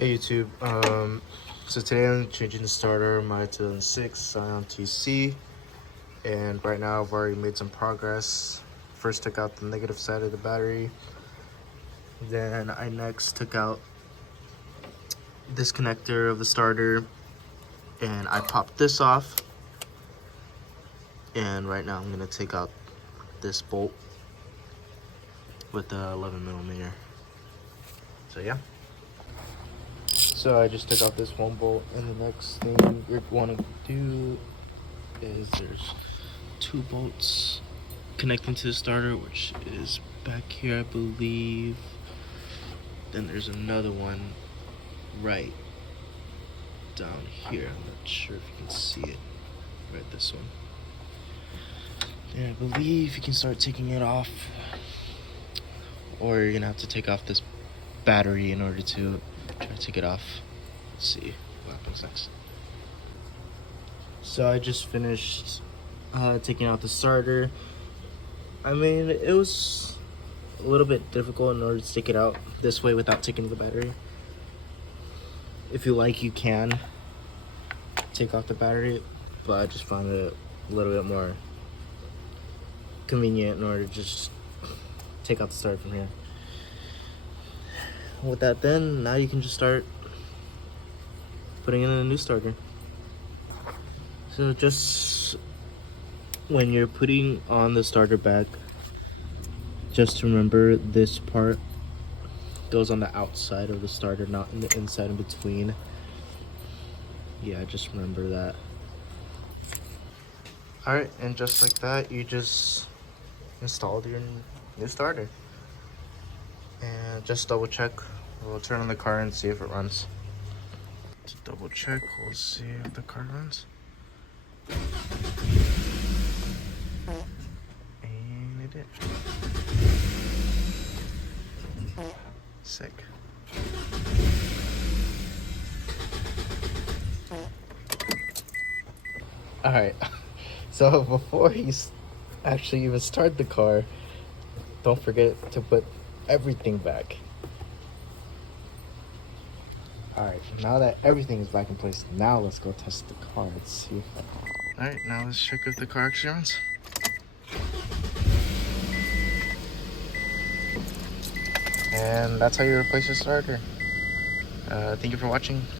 Hey YouTube, so today I'm changing the starter, my 2006 Scion TC, and right now I've already made some progress. First took out the negative side of the battery, then I next took out this connector of the starter, and I popped this off, and right now I'm going to take out this bolt with the 11 millimeter. So yeah. So I just took out this one bolt, and the next thing you're want to do is there's two bolts connecting to the starter, which is back here, I believe. Then there's another one right down here. I'm not sure if you can see it. Right, this one. And I believe you can start taking it off, or you're gonna have to take off this battery in order to try to take it off. Let's see what happens next. So I just finished taking out the starter. I mean, it was a little bit difficult in order to take it out this way without taking the battery. If you like, you can take off the battery, but I just found it a little bit more convenient in order to just take out the starter from here. With that, then now you can just start putting in a new starter. So just when you're putting on the starter back, just remember this part goes on the outside of the starter, not in the inside in between. Yeah, just remember that. Alright, and just like that, you just installed your new starter. And just double check. We'll turn on the car and see if it runs. To double check, we'll see if the car runs. And it did. Sick. Alright, so before you actually even start the car, don't forget to put everything back. Alright, now that everything is back in place, now let's go test the car. Let's see. Alright, now let's check if the car actually runs. And that's how you replace your starter. Thank you for watching.